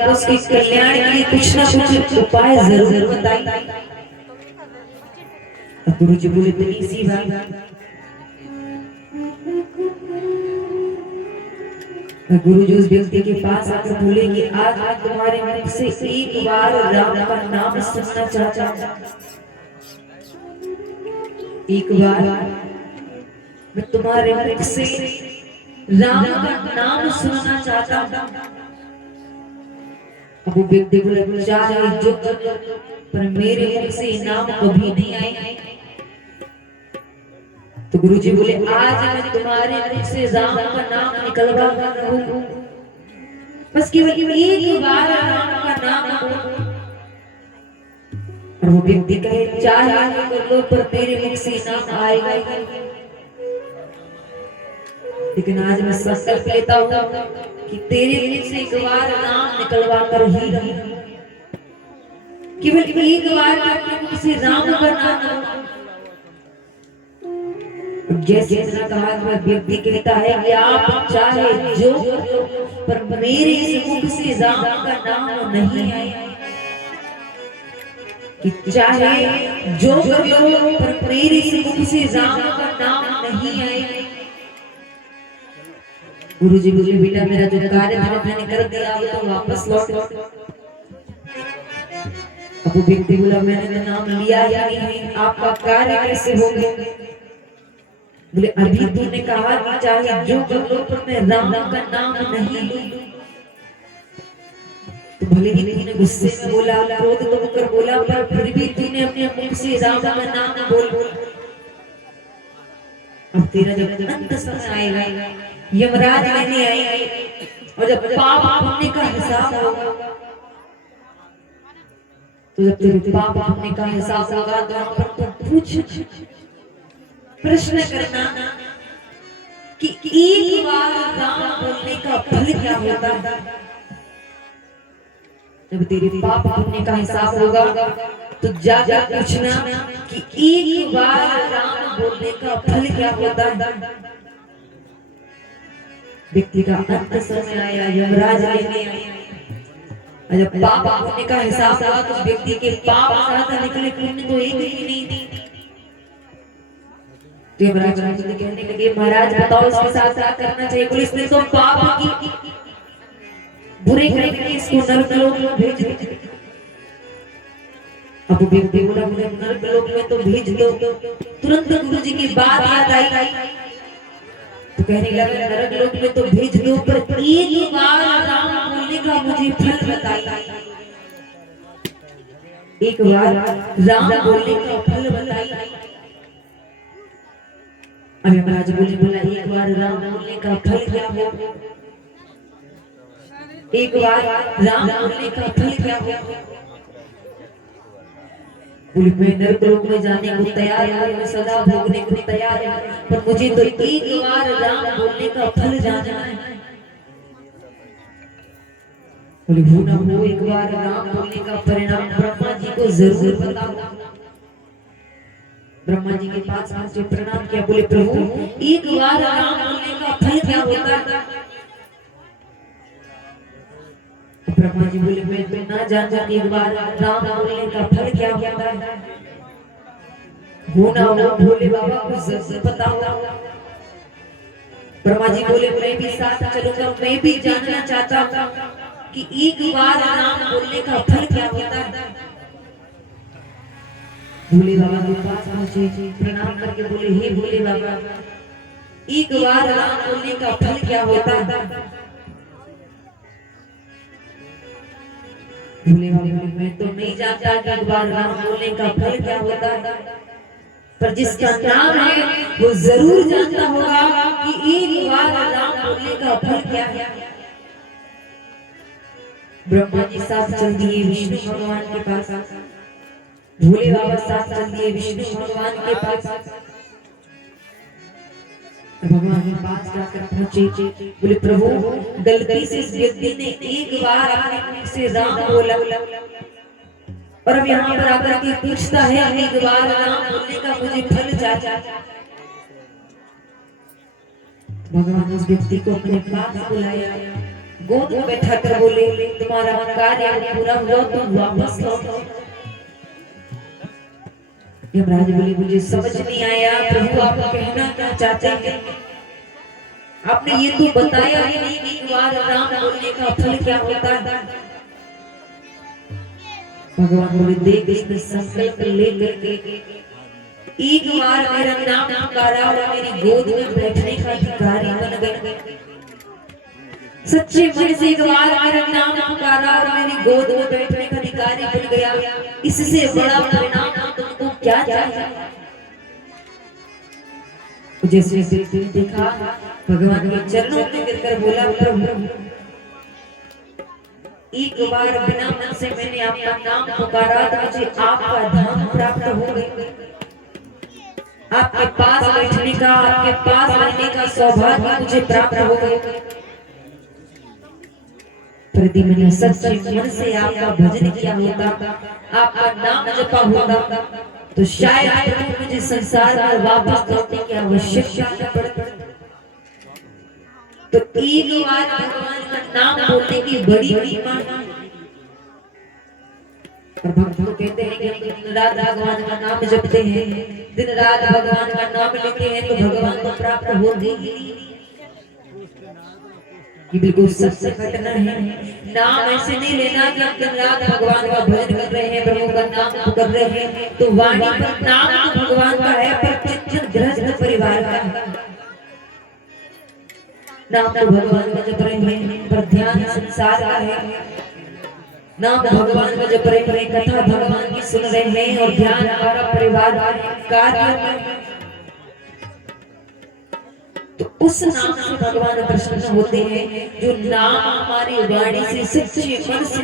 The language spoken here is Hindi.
आपको उसके कल्याण के लिए कुछ ना कुछ उपाय जरूर बताइए। गुरु जी बोले इतनी सी बात। गुरु जी उस व्यक्ति के पास आकर बोले कि आज मैं तुम्हारे मुख से एक बार राम का नाम सुनना चाहता हूँ। एक बार मैं तुम्हारे मुख से राम का नाम सुनना चाहता हूँ। अब वो व्यक्ति बोले चाहे जो पर मेरे मुख से नाम कभी नहीं आए। तो गुरु जी बोले आज मैं तुम्हारे मुख से राम का नाम निकलवा रहा हूँ। बस केवल एक बार राम का नाम बोलो। और वो व्यक्ति कहे चाहे कर लो पर मेरे मुख से नाम आएगा। लेकिन आज मैं संकल्प लेता हूँ कि तेरे मुख से एक बार नाम निकलवा कर ही रहूं। केवल एक बार अपने मुख से राम का नाम। जैसे मैंने कहा वह व्यक्ति कहता है कि आप चाहे जो पर मेरे इस मुख से राम का नाम नहीं आए। कि चाहे जो कर लो पर मेरे इस मुख से राम का नाम नहीं आए। गुरु जी बोले बेटा मेरा जो कार्य था मैंने कर दिया, तो वापस लौट। अब वो व्यक्ति बोला मैंने नाम लिया या नहीं, आपका कार्य कैसे हो गया? बोले अभी तूने कहा कि चाहे जो कर लो पर मैं राम का नाम नहीं लूं। तो भले ही तूने गुस्से में बोला, क्रोध तो होकर बोला, पर फिर भी तूने अपने मुख से राम का नाम बोल। अब तेरा जब अंत समय आएगा, यमराज लेने आएंगे और जब पाप पुण्य का हिसाब होगा, तो जब तेरे पाप पुण्य का हिसाब होगा तो वहां पर तो पूछ प्रश्न करना कि एक बार राम बोलने का फल क्या होता है। जब तेरे पाप पुण्य का हिसाब होगा तो जाकर पूछना कि एक बार राम बोलने का फल क्या होता है। व्यक्ति का अंत समय आया, यमराज लेने आया। जब पाप पुण्य का हिसाब हुआ तो व्यक्ति के पाप ज्यादा निकले, पुण्य तो एक ही नहीं थी। यमराज कहने लगे महाराज बताओ इसके साथ क्या करना चाहिए। पुलिस ने तो पाप की बुरे करके इसको नरकलोक में भेज दो। अब व्यक्ति बोला मुझे नरकलोक में तो भेज दो। तुरंत गुरु जी की बात याद आई तो कहने लगा नरकलोक में तो भेज दो पर एक बार राम बोलने का मुझे फल बताइए। एक बार राम बोलने का फल बताइए। अब यमराज बोला एक बार राम बोलने का फल क्या हो? एक बार राम बोलने का फल क्या हो? बोले मैं नरकलोक में जाने को तैयार हूँ, मैं सदा भोगने को तैयार हूँ, पर मुझे तो एक बार राम बोलने का फल जानना है। बोले वो ना हो, एक बार राम बोलने का परिणाम ब्रह्मा जी को जरूर बताओ। ब्रह्मा जी के पास पहुंचे, प्रणाम किया, बोले प्रभु एक बार राम बोलने का फल क्या होता है? ब्रह्मा जी बोले मैं तो ना जान जाती एक बार राम बोलने का फल क्या होता है। होना हो भोले बाबा को जरूर पता हो। ब्रह्मा जी बोले मैं भी साथ चलूंगा, मैं भी जानना चाहता हूँ कि एक बार राम बोलने का फल क्या होता है। भोले बाबा के पास पहुंचे, प्रणाम करके बोले हे भोले बाबा एक बार राम बोलने का फल क्या होता है। भोले बाबा बोले मैं तो नहीं जानता कि एक बार राम बोलने का फल क्या होता है, पर जिसका नाम है वो जरूर जानता होगा कि एक बार राम बोलने का फल क्या है। ब्रह्मा जी साथ चल दिए विष्णु भगवान के पास, भोले बाबा साथ चल दिए विष्णु भगवान के पास। भगवान के पास जाकर पहुंचे, बोले प्रभु गलती से इस व्यक्ति ने एक बार अपने मुख से राम बोला और अब यहाँ पर आकर के पूछता है एक बार राम बोलने का मुझे फल चाहिए। भगवान उस व्यक्ति को अपने पास बुलाया, गोद में बैठा कर बोले तुम्हारा कार्य पूरा हुआ तुम वापस लौटो। यमराज बोले मुझे समझ नहीं आया प्रभु आप कहना क्या चाहते हैं। आपने ये तो बताया ही नहीं कि एक बार राम बोलने का फल क्या होता है। भगवान बोले देख इसने संकल्प लेकर के एक बार मेरा नाम पुकारा और मेरी गोद में बैठने का अधिकारी बन गए। सच्चे मन से एक बार मेरा नाम पुकारा और मेरी गोद में बैठने का अधिकारी बन गया, इससे बड़ा परिणाम तुमको क्या चाहिए। जैसे देखा भगवान के चरणों में गिरकर बोला प्रभु एक बार बिना मन से मैंने आपका नाम पुकारा तो मुझे आपका धाम प्राप्त हो गया। आपके पास बैठने का आपके पास रहने का सौभाग्य मुझे प्राप्त हो गया। यदि मैंने सच्चे मन से आपका भजन किया होता आपका नाम जपा होता तो शायद मुझे संसार में वापस लौटने की आवश्यकता न पड़ती। तो एक बार भगवान का नाम बोलने की बड़ी महिमा है। और भक्त तो कहते हैं कि दिन रात भगवान का नाम जपते हैं, दिन रात भगवान का नाम लेते हैं तो भगवान को प्राप्त होते ही। ये बिल्कुल सत्य घटना है। नाम ऐसे नहीं लेना कि आप दिन रात भगवान का भजन कर रहे हैं, प्रभु का नाम कर रहे हैं तो वाणी पर नाम तो भगवान का है पर चिंतन गृहस्थ परिवार का है। नाम तो भगवान का जप रहे हैं पर ध्यान संसार का है। नाम भगवान का जप रहे हैं, कथा भगवान की सुन रहे हैं और ध्यान हमारा परिवार कार्य में, तो उस नाम से भगवान प्रसन्न होते हैं जो नाम हमारी वाणी से सच्चे मन से